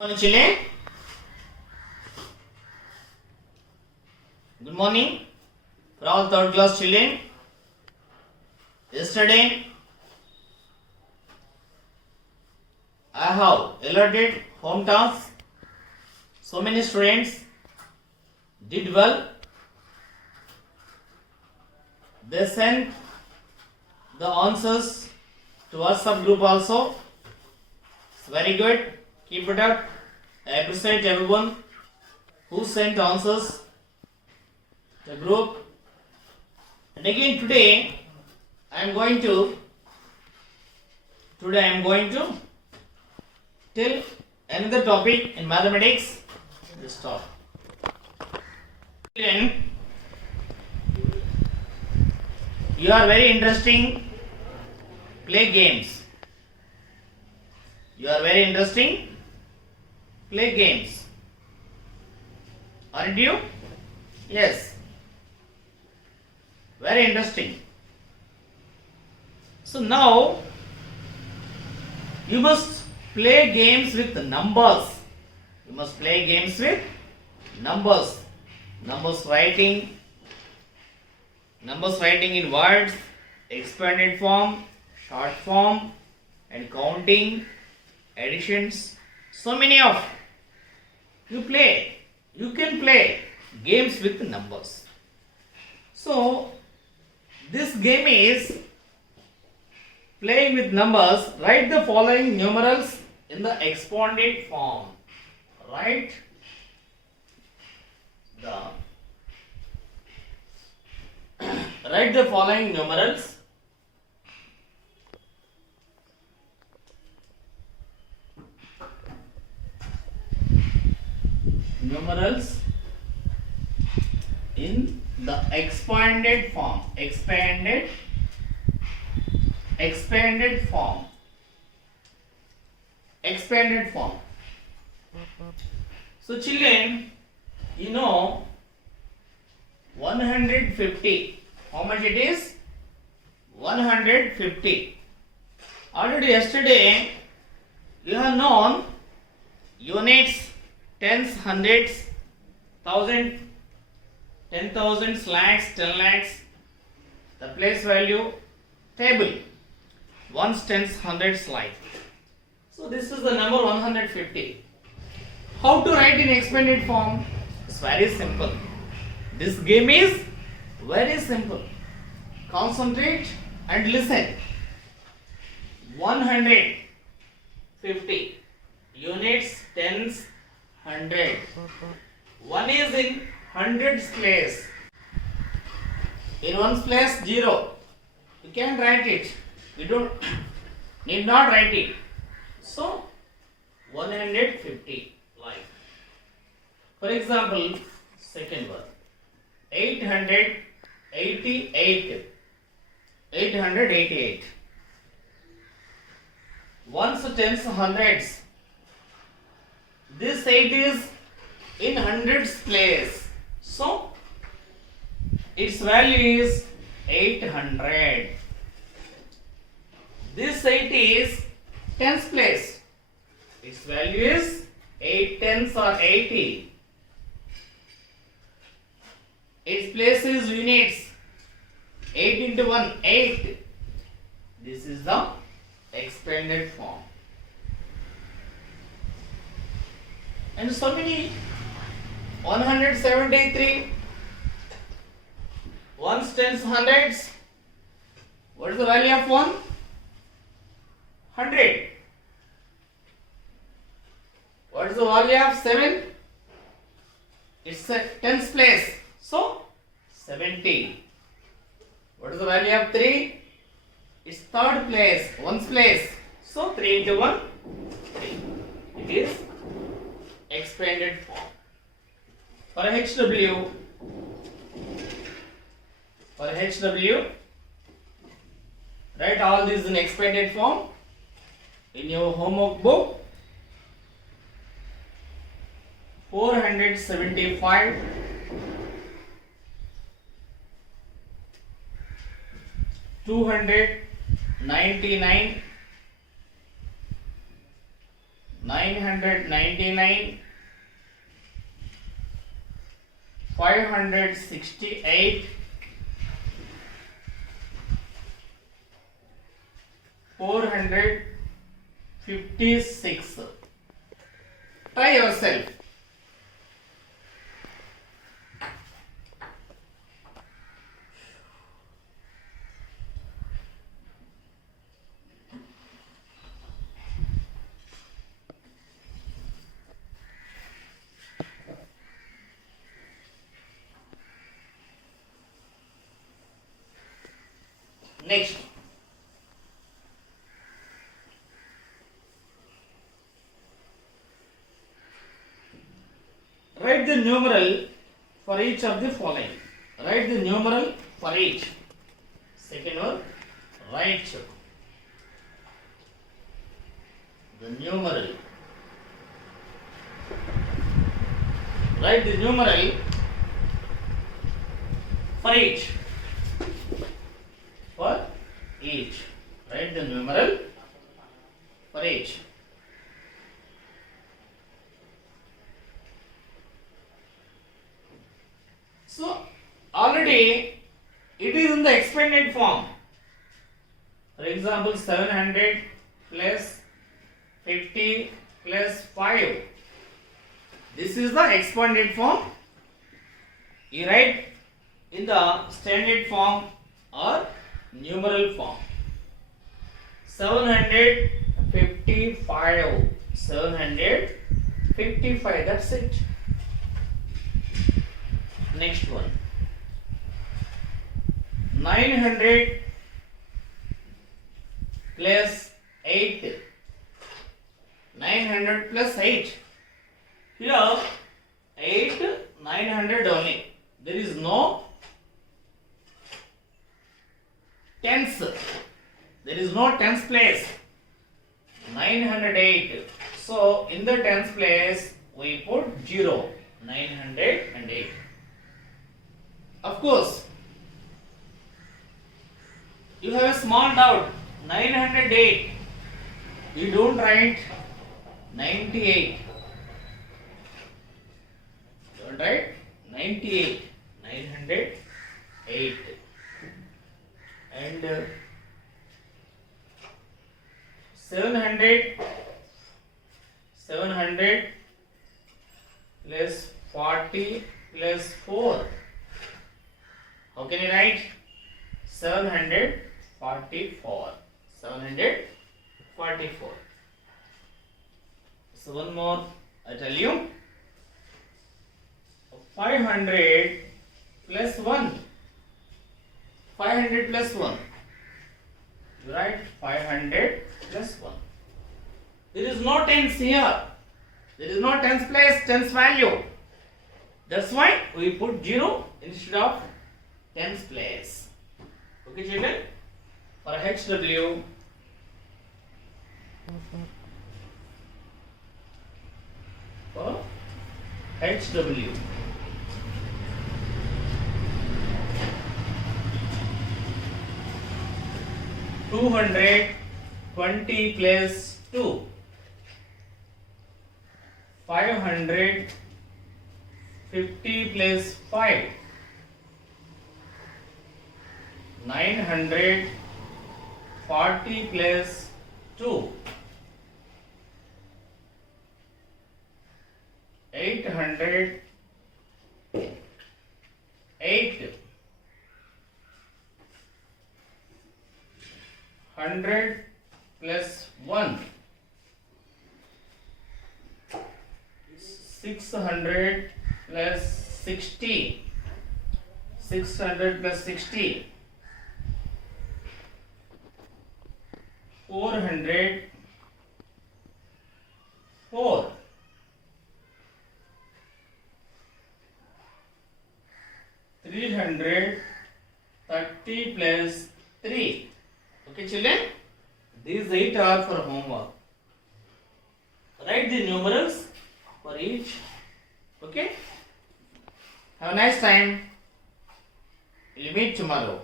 Morning, children. Good morning for all third class children. Yesterday, I have allotted home tasks. So many students did well. They sent the answers to WhatsApp group also. It's very good. Keep it up. I appreciate everyone who sent answers to the group. And again today I am going to tell another topic in mathematics. Let's start. Children, you are very interesting. Play games. You are very interesting. Play games. Aren't you? Yes. Very interesting. So now you must play games with numbers. You must play games with numbers. Numbers writing in words, expanded form, short form, and counting, additions. So many of you can play games with numbers. So this game is playing with numbers. Write the following numerals in the expanded form. Write the following numerals in the expanded form. Expanded form. So children, you know 150. How much it is? 150. Already yesterday you have known units, tens, hundreds, thousand, 10,000, lakhs, 10 lakhs, the place value table, ones, tens, hundreds, like. So this is the number 150. How to write in expanded form? It's very simple. This game is very simple. Concentrate and listen. 150 units, tens, hundred. One is in hundreds place. In ones place 0. You can write it. You don't need not write it. So 150 like. For example, second one. 888. 888. Ones, tens, hundreds. This 8 is in hundreds place. So its value is 800. This 8 is tens place. Its value is 8 tens or 80. Its place is units. 8 into 1, 8. This is the expanded form. And so many 173 ones, tens, hundreds. What is the value of 1? 100. What is the value of 7? It's a tens place. So 70. What is the value of 3? It's third place, ones place. So 3 into 1, 3. It is expanded form. For HW, write all these in expanded form in your homework book. 475, 299, 9 999, 568, 456. Try yourself. Next, write the numeral for each of the following. Write the numeral for each. Second one, write the numeral. Write the numeral for each. For each. Write the numeral for each. So already it is in the expanded form. For example, 700 plus 50 plus 5. This is the expanded form. You write in the standard form or numeral form. 755. 755. That's it. Next one. 900 plus 8. 900 plus 8. Here 8, 900 only. There is no tens. There is no tens place. 908. So in the tens place we put 0. 908. Of course, you have a small doubt. 908. You don't write 98. Don't write 98. 908. And 700 plus 40 plus 4. How can you write? 744. 744. So one more, I tell you. 500 plus 1. 500 plus 1. You write 500 plus 1. There is no tens here. There is no tens place, tens value. That's why we put 0 instead of tens place. Okay, children? For HW, for HW, two 20 plus 2, 550 plus 5, 940 plus 2, 808, 100 plus 1, 600 plus 60, 600 plus 60, 400, 4, 330 plus 3. Okay, children? These 8 are for homework. Write the numerals for each. Okay? Have a nice time. We'll meet tomorrow.